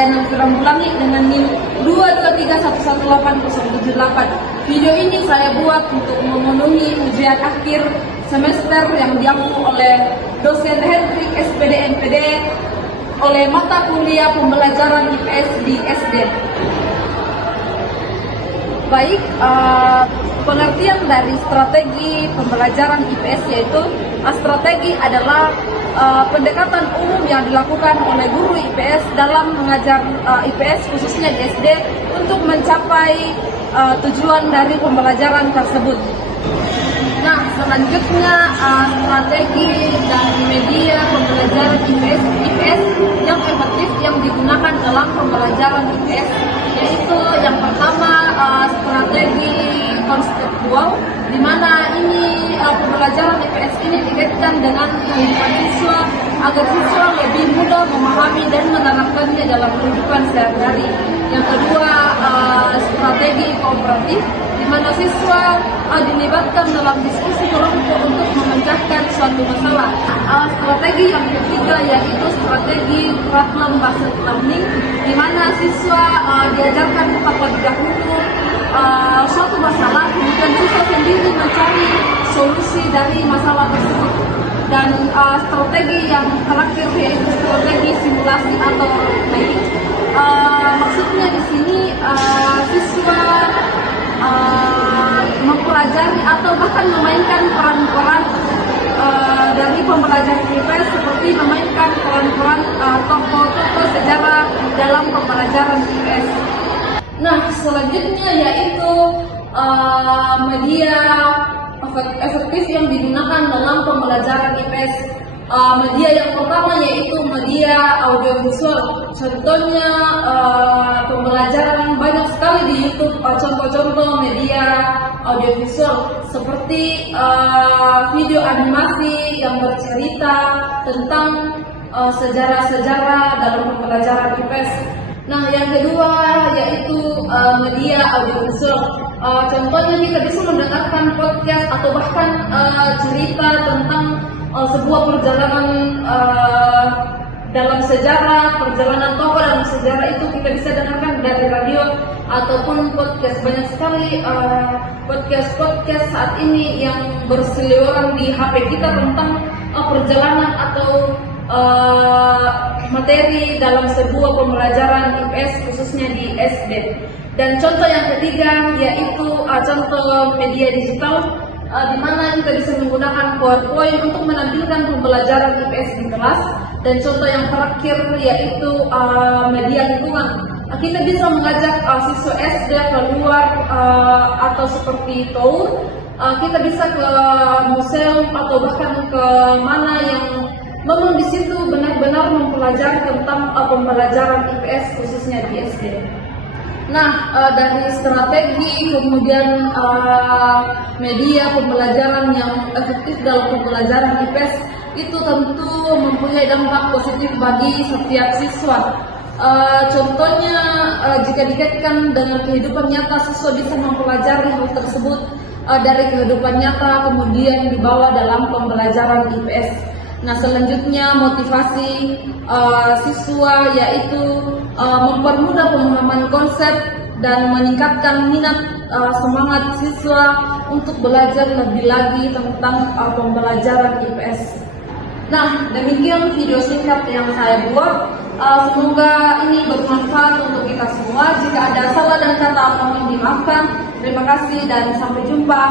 saya Nafira Mulangi dengan NIM 223118078. Video ini saya buat untuk memenuhi ujian akhir semester yang diampu oleh dosen Hendrik SPD MPD oleh mata kuliah pembelajaran IPS di SD. Baik, pengertian dari strategi pembelajaran IPS yaitu strategi adalah pendekatan umum yang dilakukan oleh guru IPS dalam mengajar IPS khususnya di SD untuk mencapai tujuan dari pembelajaran tersebut. Nah, selanjutnya strategi dan media pembelajaran IPS yang efektif yang digunakan dalam pembelajaran IPS yaitu yang pertama strategi konseptual, di mana ini pembelajaran IPS ini dikaitkan dengan kehidupan siswa agar siswa lebih mudah memahami dan menerapkannya dalam kehidupan sehari-hari. Yang kedua strategi kooperatif, di mana siswa dilibatkan dalam diskusi kelompok untuk memecahkan suatu masalah. Strategi yang ketiga yaitu strategi problem based learning, di mana siswa diajarkan terlebih dahulu suatu masalah, kemudian siswa sendiri mencari solusi dari masalah tersebut. Dan strategi yang terakhir yaitu strategi simulasi atau role-playing. Maksudnya di sini siswa mempelajari atau bahkan memainkan peran-peran dari pembelajaran IPS seperti memainkan peran-peran tokoh-tokoh sejarah dalam pembelajaran IPS. Nah, selanjutnya yaitu media efektif yang digunakan dalam pembelajaran IPS. Media yang pertama yaitu media audiovisual. Contohnya pembelajaran banyak sekali di YouTube, contoh-contoh media audiovisual seperti video animasi yang bercerita tentang sejarah-sejarah dalam pembelajaran IPS. Nah, yang kedua yaitu media audiovisual. Contohnya kita bisa mendengarkan podcast atau bahkan cerita tentang sebuah perjalanan dalam sejarah, perjalanan tokoh dalam sejarah itu kita bisa dengarkan dari radio ataupun podcast. Banyak sekali podcast saat ini yang berseliweran di HP kita tentang perjalanan atau materi dalam sebuah pembelajaran IPS khususnya di SD. Dan contoh yang ketiga yaitu contoh media digital, di mana kita bisa menggunakan PowerPoint untuk menampilkan pembelajaran IPS di kelas. Dan contoh yang terakhir yaitu media lingkungan. Kita bisa mengajak siswa SD keluar atau seperti tour. Kita bisa ke museum atau bahkan ke mana yang memang di situ benar-benar mempelajari tentang pembelajaran IPS khususnya di SD. Nah, dari strategi kemudian media pembelajaran yang efektif dalam pembelajaran IPS itu tentu mempunyai dampak positif bagi setiap siswa. Contohnya jika dikaitkan dengan kehidupan nyata, siswa bisa mempelajari hal tersebut dari kehidupan nyata kemudian dibawa dalam pembelajaran IPS. Nah, selanjutnya motivasi siswa yaitu mempermudah pemahaman konsep dan meningkatkan minat semangat siswa untuk belajar lebih lagi tentang pembelajaran IPS. Nah, demikian video singkat yang saya buat. Semoga ini bermanfaat untuk kita semua. Jika ada salah dan kata mohon dimaafkan. Terima kasih dan sampai jumpa.